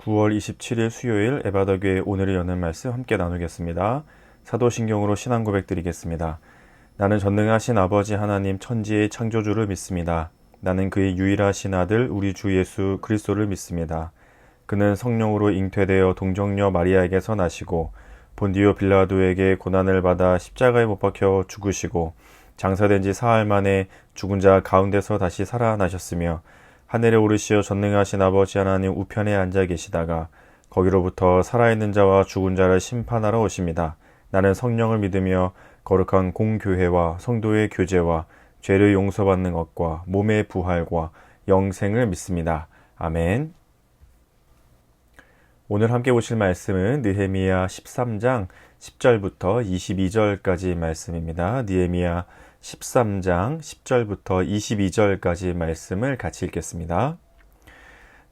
9월 27일 수요일 에바더교회 오늘을 여는 말씀 함께 나누겠습니다. 사도신경으로 신앙 고백 드리겠습니다. 나는 전능하신 아버지 하나님 천지의 창조주를 믿습니다. 나는 그의 유일하신 아들 우리 주 예수 그리스도를 믿습니다. 그는 성령으로 잉태되어 동정녀 마리아에게서 나시고 본디오 빌라도에게 고난을 받아 십자가에 못 박혀 죽으시고 장사된 지 사흘 만에 죽은 자 가운데서 다시 살아나셨으며 하늘에 오르시어 전능하신 아버지 하나님 우편에 앉아 계시다가 거기로부터 살아있는 자와 죽은 자를 심판하러 오십니다. 나는 성령을 믿으며 거룩한 공교회와 성도의 교제와 죄를 용서받는 것과 몸의 부활과 영생을 믿습니다. 아멘. 오늘 함께 보실 말씀은 느헤미야 13장 10절부터 22절까지 말씀입니다. 느헤미야 13장 10절부터 22절까지 말씀을 같이 읽겠습니다.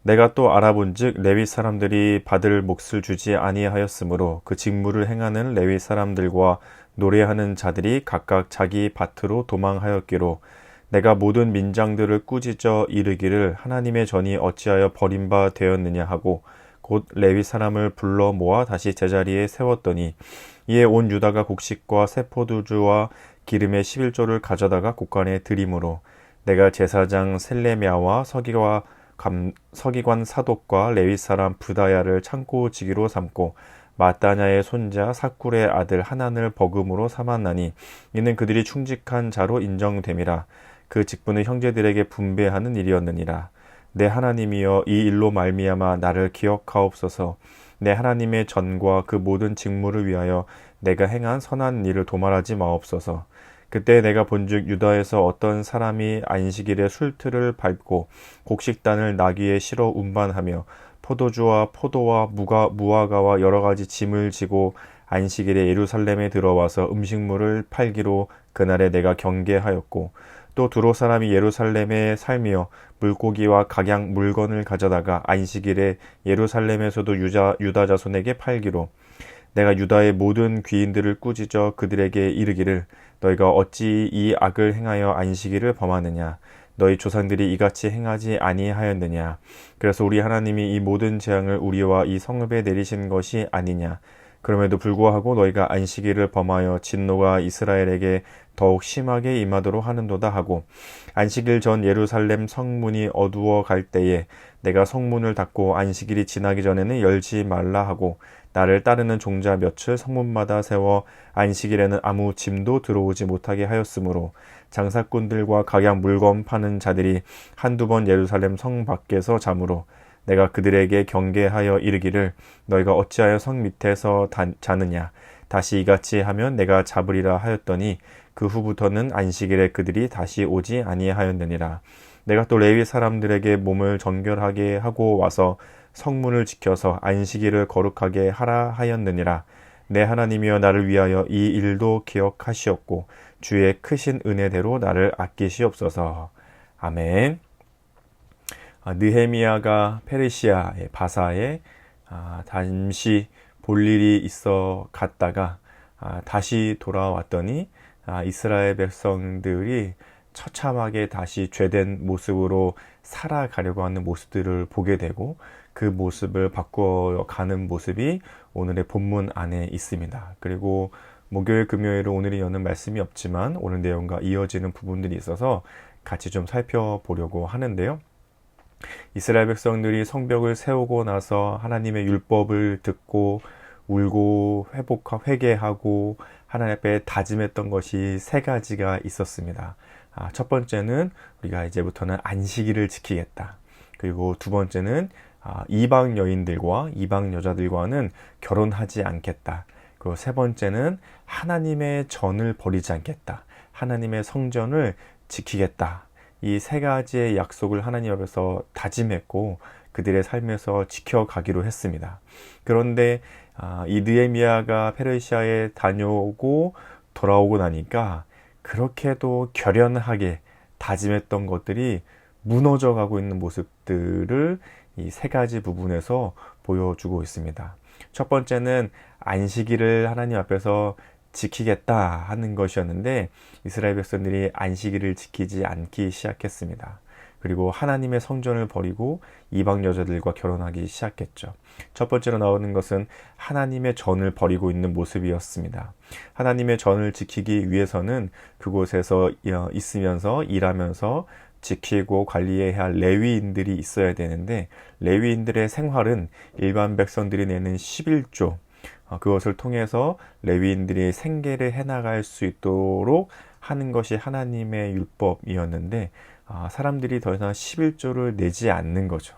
내가 또 알아본즉 레위 사람들이 받을 몫을 주지 아니하였으므로 그 직무를 행하는 레위 사람들과 노래하는 자들이 각각 자기 밭으로 도망하였기로 내가 모든 민장들을 꾸짖어 이르기를 하나님의 전이 어찌하여 버림바 되었느냐 하고 곧 레위 사람을 불러 모아 다시 제자리에 세웠더니 이에 온 유다가 곡식과 새 포도주와 기름의 11조를 가져다가 곡간에 드림으로 내가 제사장 셀레미야와 서기관 사독과 레위 사람 부다야를 창고지기로 삼고 마따냐의 손자 사쿨의 아들 하난을 버금으로 삼았나니 이는 그들이 충직한 자로 인정됨이라. 그 직분은 형제들에게 분배하는 일이었느니라. 내 하나님이여 이 일로 말미암아 나를 기억하옵소서. 내 하나님의 전과 그 모든 직무를 위하여 내가 행한 선한 일을 도말하지 마옵소서. 그때 내가 본즉 유다에서 어떤 사람이 안식일에 술틀을 밟고 곡식단을 나귀에 실어 운반하며 포도주와 포도와 무화과와 여러 가지 짐을 지고 안식일에 예루살렘에 들어와서 음식물을 팔기로 그날에 내가 경계하였고 또 두로 사람이 예루살렘에 살며 물고기와 각양 물건을 가져다가 안식일에 예루살렘에서도 유다 자손에게 팔기로 내가 유다의 모든 귀인들을 꾸짖어 그들에게 이르기를 너희가 어찌 이 악을 행하여 안식일을 범하느냐 너희 조상들이 이같이 행하지 아니하였느냐 그래서 우리 하나님이 이 모든 재앙을 우리와 이 성읍에 내리신 것이 아니냐 그럼에도 불구하고 너희가 안식일을 범하여 진노가 이스라엘에게 더욱 심하게 임하도록 하는도다 하고 안식일 전 예루살렘 성문이 어두워 갈 때에 내가 성문을 닫고 안식일이 지나기 전에는 열지 말라 하고 나를 따르는 종자 몇을 성문마다 세워 안식일에는 아무 짐도 들어오지 못하게 하였으므로 장사꾼들과 각양 물건 파는 자들이 한두 번 예루살렘 성 밖에서 자므로 내가 그들에게 경계하여 이르기를 너희가 어찌하여 성 밑에서 자느냐 다시 이같이 하면 내가 잡으리라 하였더니 그 후부터는 안식일에 그들이 다시 오지 아니하였느니라. 내가 또 레위 사람들에게 몸을 정결하게 하고 와서 성문을 지켜서 안식일을 거룩하게 하라 하였느니라. 내 하나님이여 나를 위하여 이 일도 기억하시옵고 주의 크신 은혜대로 나를 아끼시옵소서. 아멘. 느헤미야가 페르시아의 바사에 잠시 볼 일이 있어 갔다가 다시 돌아왔더니 이스라엘 백성들이 처참하게 다시 죄된 모습으로 살아가려고 하는 모습들을 보게 되고 그 모습을 바꿔가는 모습이 오늘의 본문 안에 있습니다. 그리고 목요일 금요일은 오늘이 여는 말씀이 없지만 오늘 내용과 이어지는 부분들이 있어서 같이 좀 살펴보려고 하는데요. 이스라엘 백성들이 성벽을 세우고 나서 하나님의 율법을 듣고 울고 회개하고 하나님 앞에 다짐했던 것이 세 가지가 있었습니다. 첫 번째는 우리가 이제부터는 안식일을 지키겠다. 그리고 두 번째는 이방 여인들과 이방 여자들과는 결혼하지 않겠다. 그리고 세 번째는 하나님의 전을 버리지 않겠다. 하나님의 성전을 지키겠다. 이 세 가지의 약속을 하나님 앞에서 다짐했고 그들의 삶에서 지켜가기로 했습니다. 그런데 이 느헤미야가 페르시아에 다녀오고 돌아오고 나니까 그렇게도 결연하게 다짐했던 것들이 무너져 가고 있는 모습들을 이 세 가지 부분에서 보여주고 있습니다. 첫 번째는 안식일을 하나님 앞에서 지키겠다 하는 것이었는데 이스라엘 백성들이 안식일을 지키지 않기 시작했습니다. 그리고 하나님의 성전을 버리고 이방 여자들과 결혼하기 시작했죠. 첫 번째로 나오는 것은 하나님의 전을 버리고 있는 모습이었습니다. 하나님의 전을 지키기 위해서는 그곳에서 있으면서 일하면서 지키고 관리해야 할 레위인들이 있어야 되는데, 레위인들의 생활은 일반 백성들이 내는 11조, 그것을 통해서 레위인들이 생계를 해나갈 수 있도록 하는 것이 하나님의 율법이었는데, 사람들이 더 이상 11조를 내지 않는 거죠.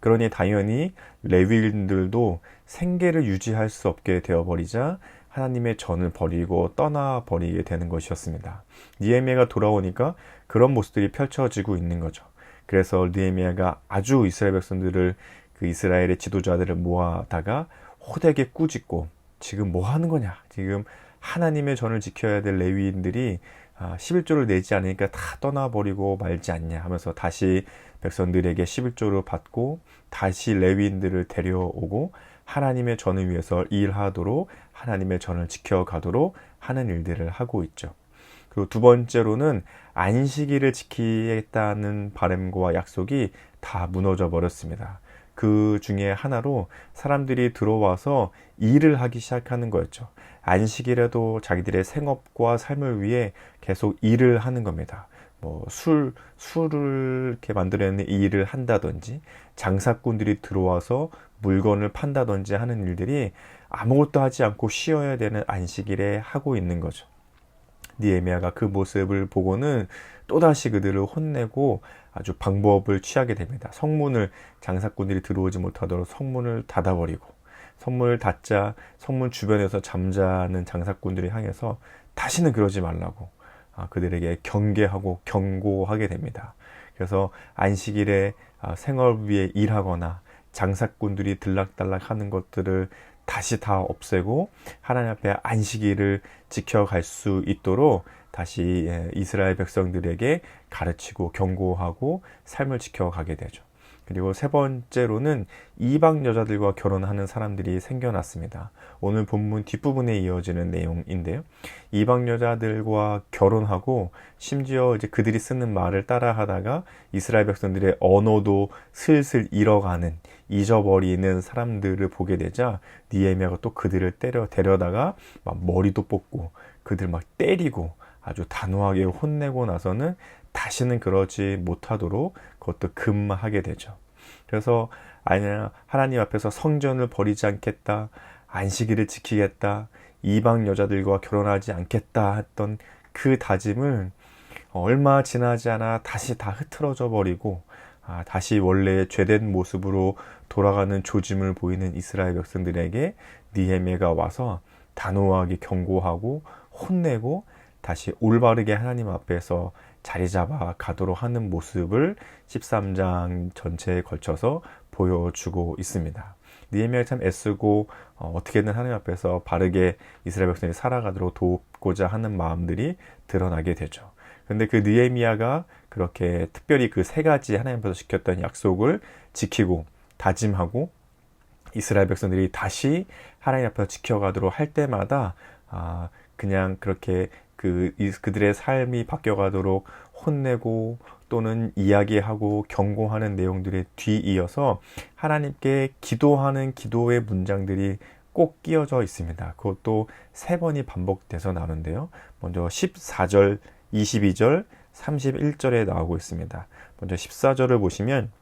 그러니 당연히 레위인들도 생계를 유지할 수 없게 되어버리자 하나님의 전을 버리고 떠나버리게 되는 것이었습니다. 느헤미야가 돌아오니까 그런 모습들이 펼쳐지고 있는 거죠. 그래서 느헤미야가 아주 이스라엘 백성들을, 그 이스라엘의 지도자들을 모아다가 호되게 꾸짖고, 지금 뭐 하는 거냐, 지금 하나님의 전을 지켜야 될 레위인들이 11조를 내지 않으니까 다 떠나버리고 말지 않냐 하면서 다시 백성들에게 11조를 받고 다시 레위인들을 데려오고 하나님의 전을 위해서 일하도록, 하나님의 전을 지켜가도록 하는 일들을 하고 있죠. 그리고 두 번째로는 안식일을 지키겠다는 바람과 약속이 다 무너져 버렸습니다. 그 중에 하나로 사람들이 들어와서 일을 하기 시작하는 거였죠. 안식일에도 자기들의 생업과 삶을 위해 계속 일을 하는 겁니다. 술을 이렇게 만들어내는 일을 한다든지, 장사꾼들이 들어와서 물건을 판다든지 하는 일들이 아무것도 하지 않고 쉬어야 되는 안식일에 하고 있는 거죠. 느헤미야가 그 모습을 보고는 또다시 그들을 혼내고 아주 방법을 취하게 됩니다. 성문을, 장사꾼들이 들어오지 못하도록 성문을 닫아버리고, 성문을 닫자 성문 주변에서 잠자는 장사꾼들을 향해서 다시는 그러지 말라고 그들에게 경계하고 경고하게 됩니다. 그래서 안식일에 생업 위에 일하거나 장사꾼들이 들락달락 하는 것들을 다시 다 없애고 하나님 앞에 안식일을 지켜갈 수 있도록 다시 이스라엘 백성들에게 가르치고 경고하고 삶을 지켜가게 되죠. 그리고 세 번째로는 이방 여자들과 결혼하는 사람들이 생겨났습니다. 오늘 본문 뒷부분에 이어지는 내용인데요. 이방 여자들과 결혼하고 심지어 이제 그들이 쓰는 말을 따라하다가 이스라엘 백성들의 언어도 슬슬 잃어가는, 잊어버리는 사람들을 보게 되자 느헤미야가 또 그들을 데려다가 막 머리도 뽑고 그들 막 때리고 아주 단호하게 혼내고 나서는 다시는 그러지 못하도록 그것도 금하게 되죠. 그래서 아니야, 하나님 앞에서 성전을 버리지 않겠다, 안식일을 지키겠다, 이방 여자들과 결혼하지 않겠다 했던 그 다짐을 얼마 지나지 않아 다시 다 흐트러져 버리고 다시 원래의 죄된 모습으로 돌아가는 조짐을 보이는 이스라엘 백성들에게 느헤미야가 와서 단호하게 경고하고 혼내고 다시 올바르게 하나님 앞에서 자리 잡아 가도록 하는 모습을 13장 전체에 걸쳐서 보여주고 있습니다. 느헤미야가 참 애쓰고 어떻게든 하나님 앞에서 바르게 이스라엘 백성이 살아가도록 돕고자 하는 마음들이 드러나게 되죠. 그런데 그 느헤미야가 그렇게 특별히 그 세 가지 하나님 앞에서 지켰던 약속을 지키고 다짐하고 이스라엘 백성들이 다시 하나님 앞에서 지켜가도록 할 때마다 그냥 그렇게 그들의 삶이 바뀌어가도록 혼내고 또는 이야기하고 경고하는 내용들에 뒤이어서 하나님께 기도하는 기도의 문장들이 꼭 끼어져 있습니다. 그것도 3번이 반복돼서 나오는데요. 먼저 14절, 22절, 31절에 나오고 있습니다. 먼저 14절을 보시면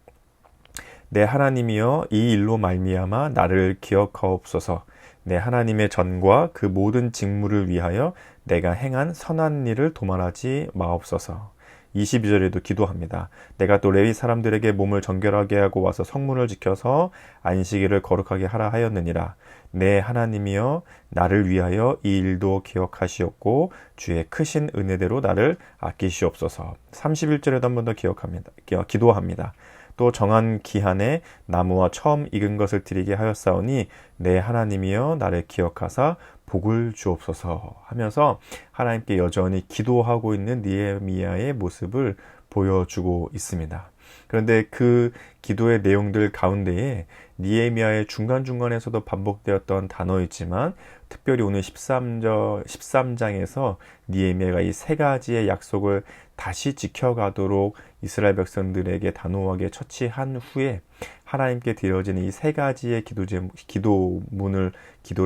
내 하나님이여 이 일로 말미암아 나를 기억하옵소서. 내 하나님의 전과 그 모든 직무를 위하여 내가 행한 선한 일을 도말하지 마옵소서. 22절에도 기도합니다. 내가 또 레위 사람들에게 몸을 정결하게 하고 와서 성문을 지켜서 안식일을 거룩하게 하라 하였느니라. 내 하나님이여 나를 위하여 이 일도 기억하시옵고 주의 크신 은혜대로 나를 아끼시옵소서. 31절에도 한 번 더 기도합니다. 또 정한 기한에 나무와 처음 익은 것을 드리게 하였사오니 내 하나님이여 나를 기억하사 복을 주옵소서 하면서 하나님께 여전히 기도하고 있는 느헤미야의 모습을 보여주고 있습니다. 그런데 그 기도의 내용들 가운데에 느헤미야의 중간중간에서도 반복되었던 단어이지만 특별히 오늘 13장에서 느헤미야가 이 3가지의 약속을 다시 지켜가도록 이스라엘 백성들에게 단호하게 처치한 후에 하나님께 드려지는 이 세 가지의 기도를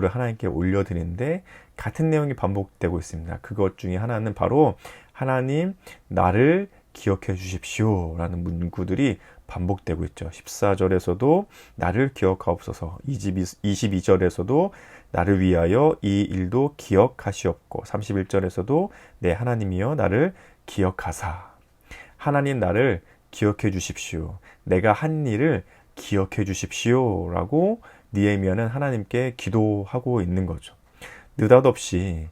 하나님께 올려드리는데 같은 내용이 반복되고 있습니다. 그것 중에 하나는 바로 하나님 나를 기억해 주십시오 라는 문구들이 반복되고 있죠. 14절에서도 나를 기억하옵소서, 22절에서도 나를 위하여 이 일도 기억하시옵고, 31절에서도 내 하나님이여 나를 기억하사, 하나님 나를 기억해 주십시오, 내가 한 일을 기억해 주십시오 라고 느헤미야는 하나님께 기도하고 있는 거죠. 느닷없이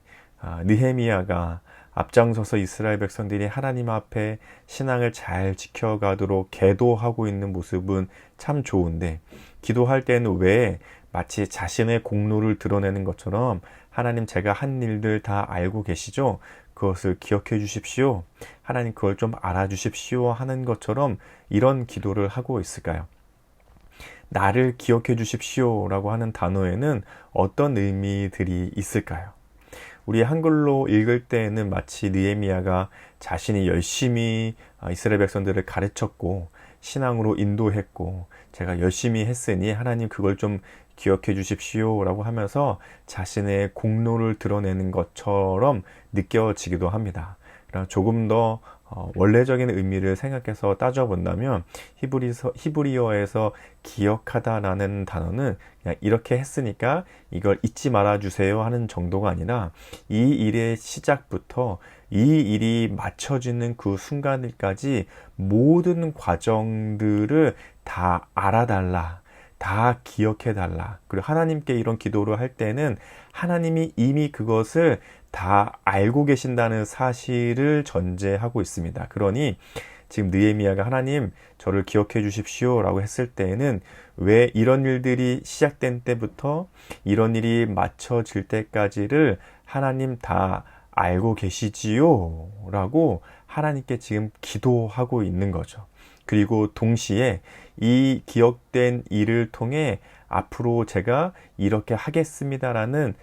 느헤미야가 앞장서서 이스라엘 백성들이 하나님 앞에 신앙을 잘 지켜가도록 계도하고 있는 모습은 참 좋은데, 기도할 때는 왜 마치 자신의 공로를 드러내는 것처럼 하나님 제가 한 일들 다 알고 계시죠? 그것을 기억해 주십시오, 하나님 그걸 좀 알아주십시오 하는 것처럼 이런 기도를 하고 있을까요? 나를 기억해 주십시오 라고 하는 단어에는 어떤 의미들이 있을까요? 우리 한글로 읽을 때에는 마치 느헤미야가 자신이 열심히 이스라엘 백성들을 가르쳤고 신앙으로 인도했고 제가 열심히 했으니 하나님 그걸 좀 기억해 주십시오 라고 하면서 자신의 공로를 드러내는 것처럼 느껴지기도 합니다. 조금 더 원래적인 의미를 생각해서 따져본다면 히브리어에서 기억하다라는 단어는 그냥 이렇게 했으니까 이걸 잊지 말아주세요 하는 정도가 아니라 이 일의 시작부터 이 일이 맞춰지는 그 순간까지 모든 과정들을 다 알아달라, 다 기억해달라. 그리고 하나님께 이런 기도를 할 때는 하나님이 이미 그것을 다 알고 계신다는 사실을 전제하고 있습니다. 그러니 지금 느헤미야가 하나님 저를 기억해 주십시오 라고 했을 때에는 왜 이런 일들이 시작된 때부터 이런 일이 맞춰질 때까지를 하나님 다 알고 계시지요 라고 하나님께 지금 기도하고 있는 거죠. 그리고 동시에 이 기억된 일을 통해 앞으로 제가 이렇게 하겠습니다라는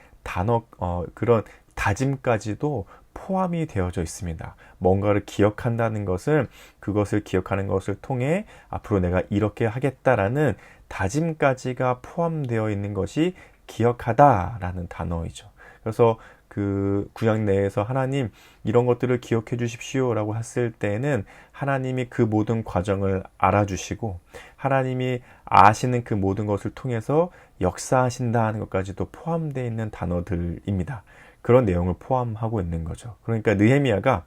그런 다짐까지도 포함이 되어져 있습니다. 뭔가를 기억한다는 것은 그것을 기억하는 것을 통해 앞으로 내가 이렇게 하겠다라는 다짐까지가 포함되어 있는 것이 기억하다라는 단어이죠. 그래서 그 구약 내에서 하나님 이런 것들을 기억해 주십시오 라고 했을 때는 하나님이 그 모든 과정을 알아주시고 하나님이 아시는 그 모든 것을 통해서 역사하신다는 것까지도 포함되어 있는 단어들입니다. 그런 내용을 포함하고 있는 거죠. 그러니까 느헤미야가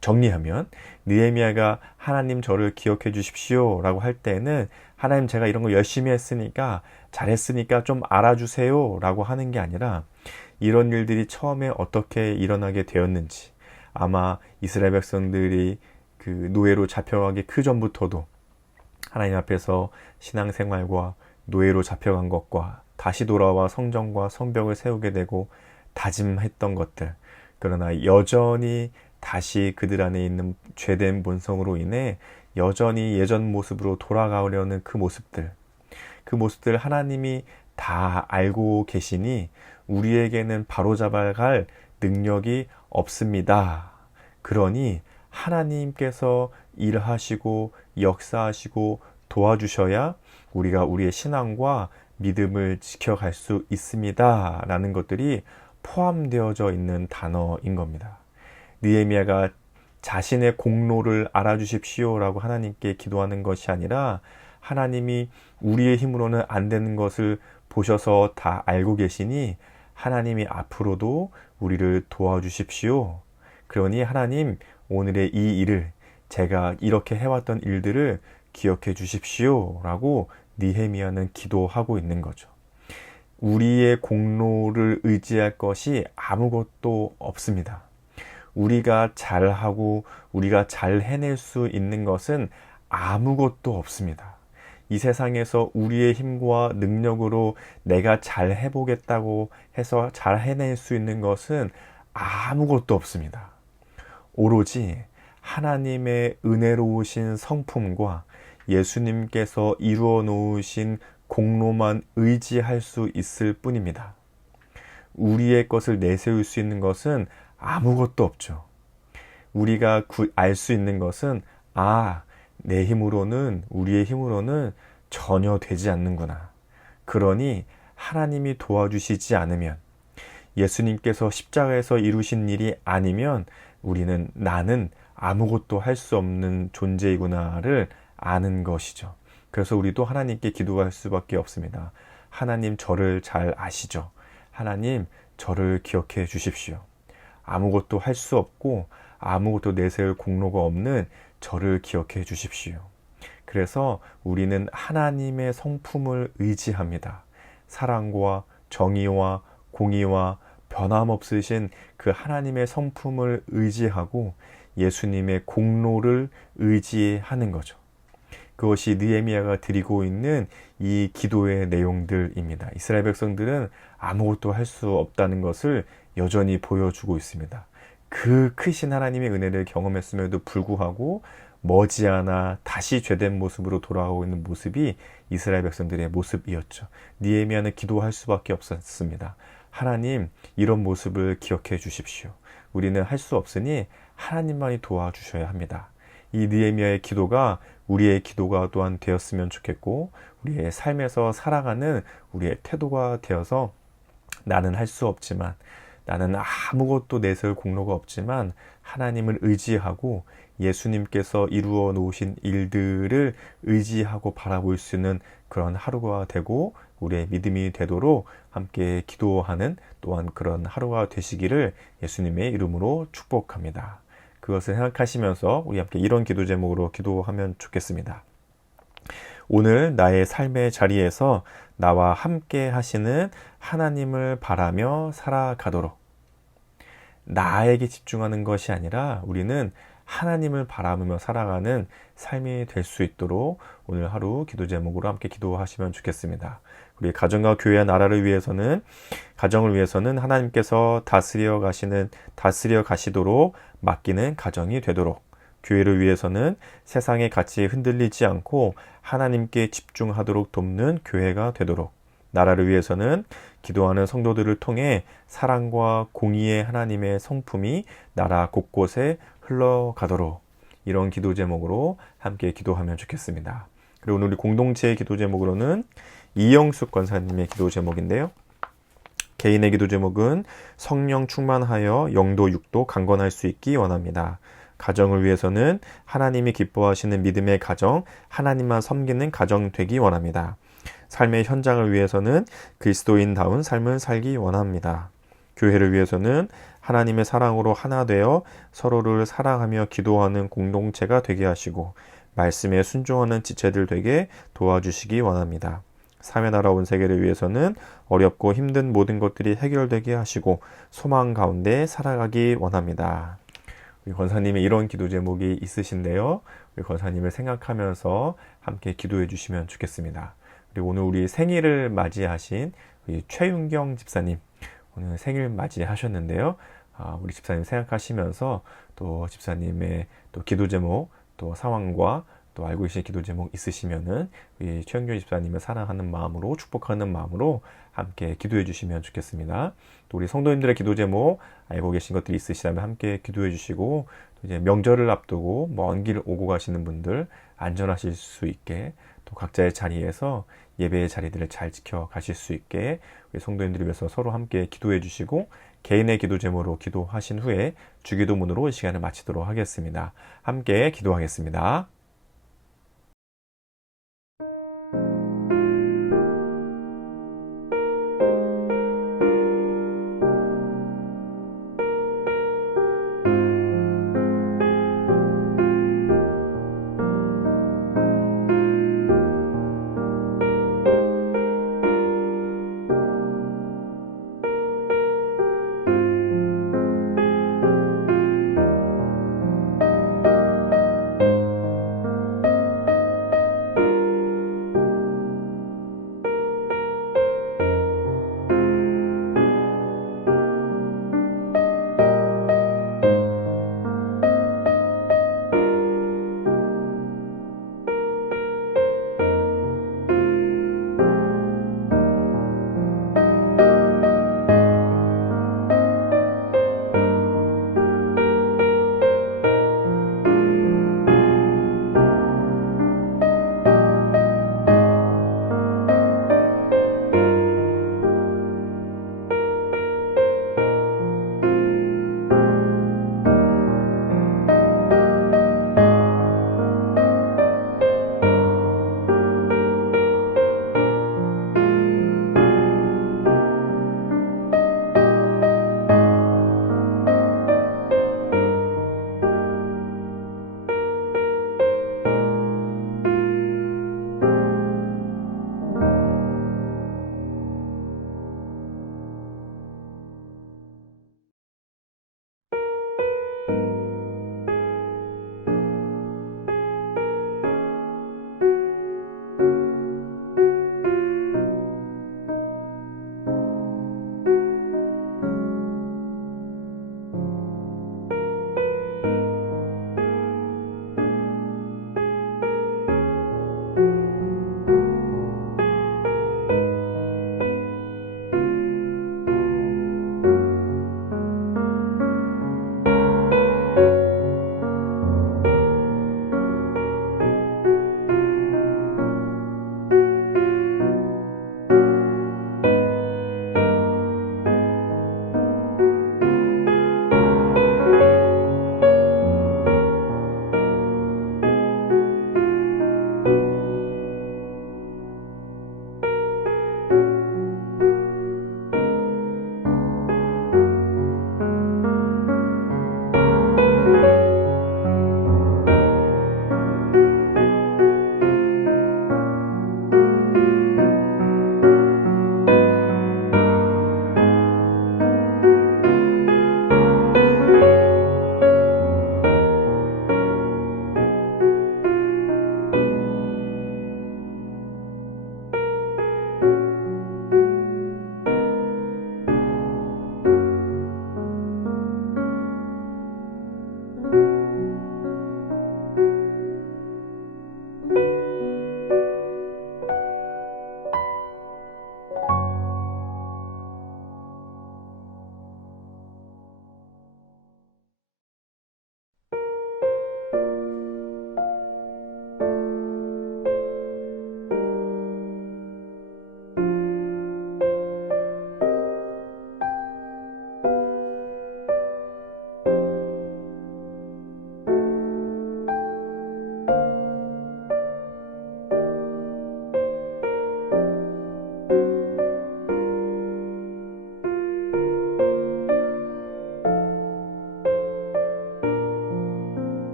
정리하면 느헤미야가 하나님 저를 기억해 주십시오 라고 할 때는 하나님 제가 이런 거 열심히 했으니까 잘했으니까 좀 알아주세요 라고 하는 게 아니라 이런 일들이 처음에 어떻게 일어나게 되었는지, 아마 이스라엘 백성들이 그 노예로 잡혀가기 그 전부터도 하나님 앞에서 신앙생활과 노예로 잡혀간 것과 다시 돌아와 성전과 성벽을 세우게 되고 다짐했던 것들, 그러나 여전히 다시 그들 안에 있는 죄된 본성으로 인해 여전히 예전 모습으로 돌아가려는 그 모습들 하나님이 다 알고 계시니 우리에게는 바로잡아야 할 능력이 없습니다. 그러니 하나님께서 일하시고 역사하시고 도와주셔야 우리가 우리의 신앙과 믿음을 지켜갈 수 있습니다 라는 것들이 포함되어져 있는 단어인 겁니다. 느헤미야가 자신의 공로를 알아주십시오 라고 하나님께 기도하는 것이 아니라 하나님이 우리의 힘으로는 안 되는 것을 보셔서 다 알고 계시니 하나님이 앞으로도 우리를 도와주십시오. 그러니 하나님 오늘의 이 일을 제가 이렇게 해왔던 일들을 기억해 주십시오 라고 느헤미야는 기도하고 있는 거죠. 우리의 공로를 의지할 것이 아무것도 없습니다. 우리가 잘하고 우리가 잘 해낼 수 있는 것은 아무것도 없습니다. 이 세상에서 우리의 힘과 능력으로 내가 잘 해보겠다고 해서 잘 해낼 수 있는 것은 아무것도 없습니다. 오로지 하나님의 은혜로우신 성품과 예수님께서 이루어 놓으신 공로만 의지할 수 있을 뿐입니다. 우리의 것을 내세울 수 있는 것은 아무것도 없죠. 우리가 알 수 있는 것은 내 힘으로는, 우리의 힘으로는 전혀 되지 않는구나. 그러니 하나님이 도와주시지 않으면, 예수님께서 십자가에서 이루신 일이 아니면 나는 아무것도 할 수 없는 존재이구나를 아는 것이죠. 그래서 우리도 하나님께 기도할 수밖에 없습니다. 하나님, 저를 잘 아시죠? 하나님, 저를 기억해 주십시오. 아무것도 할 수 없고 아무것도 내세울 공로가 없는 저를 기억해 주십시오. 그래서 우리는 하나님의 성품을 의지합니다. 사랑과 정의와 공의와 변함없으신 그 하나님의 성품을 의지하고 예수님의 공로를 의지하는 거죠. 그것이 느헤미야가 드리고 있는 이 기도의 내용들입니다. 이스라엘 백성들은 아무것도 할 수 없다는 것을 여전히 보여주고 있습니다. 그 크신 하나님의 은혜를 경험했음에도 불구하고 머지않아 다시 죄된 모습으로 돌아가고 있는 모습이 이스라엘 백성들의 모습이었죠. 느헤미야는 기도할 수밖에 없었습니다. 하나님, 이런 모습을 기억해 주십시오. 우리는 할 수 없으니 하나님만이 도와주셔야 합니다. 이 느헤미야의 기도가 우리의 기도가 또한 되었으면 좋겠고, 우리의 삶에서 살아가는 우리의 태도가 되어서 나는 할 수 없지만, 나는 아무것도 내세울 공로가 없지만 하나님을 의지하고 예수님께서 이루어 놓으신 일들을 의지하고 바라볼 수 있는 그런 하루가 되고 우리의 믿음이 되도록 함께 기도하는 또한 그런 하루가 되시기를 예수님의 이름으로 축복합니다. 그것을 생각하시면서 우리 함께 이런 기도 제목으로 기도하면 좋겠습니다. 오늘 나의 삶의 자리에서 나와 함께 하시는 하나님을 바라며 살아가도록, 나에게 집중하는 것이 아니라 우리는 하나님을 바라보며 살아가는 삶이 될 수 있도록 오늘 하루 기도 제목으로 함께 기도하시면 좋겠습니다. 우리 가정과 교회와 나라를 위해서는, 가정을 위해서는 하나님께서 다스려 가시도록 맡기는 가정이 되도록, 교회를 위해서는 세상의 가치에 흔들리지 않고 하나님께 집중하도록 돕는 교회가 되도록, 나라를 위해서는 기도하는 성도들을 통해 사랑과 공의의 하나님의 성품이 나라 곳곳에 흘러가도록, 이런 기도 제목으로 함께 기도하면 좋겠습니다. 그리고 오늘 우리 공동체의 기도 제목으로는 이영숙 권사님의 기도 제목인데요. 개인의 기도 제목은 성령 충만하여 영도 육도 강건할 수 있기 원합니다. 가정을 위해서는 하나님이 기뻐하시는 믿음의 가정, 하나님만 섬기는 가정 되기 원합니다. 삶의 현장을 위해서는 그리스도인다운 삶을 살기 원합니다. 교회를 위해서는 하나님의 사랑으로 하나 되어 서로를 사랑하며 기도하는 공동체가 되게 하시고 말씀에 순종하는 지체들 되게 도와주시기 원합니다. 사회 나라 온 세계를 위해서는 어렵고 힘든 모든 것들이 해결되게 하시고 소망 가운데 살아가기 원합니다. 우리 권사님의 이런 기도 제목이 있으신데요. 우리 권사님을 생각하면서 함께 기도해 주시면 좋겠습니다. 그리고 오늘 우리 생일을 맞이하신 우리 최윤경 집사님, 오늘 생일 맞이하셨는데요. 우리 집사님 생각하시면서 또 집사님의 또 기도 제목, 또 상황과 또 알고 계신 기도 제목 있으시면은 우리 최윤경 집사님을 사랑하는 마음으로, 축복하는 마음으로 함께 기도해 주시면 좋겠습니다. 또 우리 성도님들의 기도 제목 알고 계신 것들이 있으시다면 함께 기도해 주시고, 또 이제 명절을 앞두고 먼 길 오고 가시는 분들 안전하실 수 있게, 또 각자의 자리에서 예배의 자리들을 잘 지켜 가실 수 있게 우리 성도님들을 위해서 서로 함께 기도해 주시고, 개인의 기도 제목으로 기도하신 후에 주기도문으로 이 시간을 마치도록 하겠습니다. 함께 기도하겠습니다.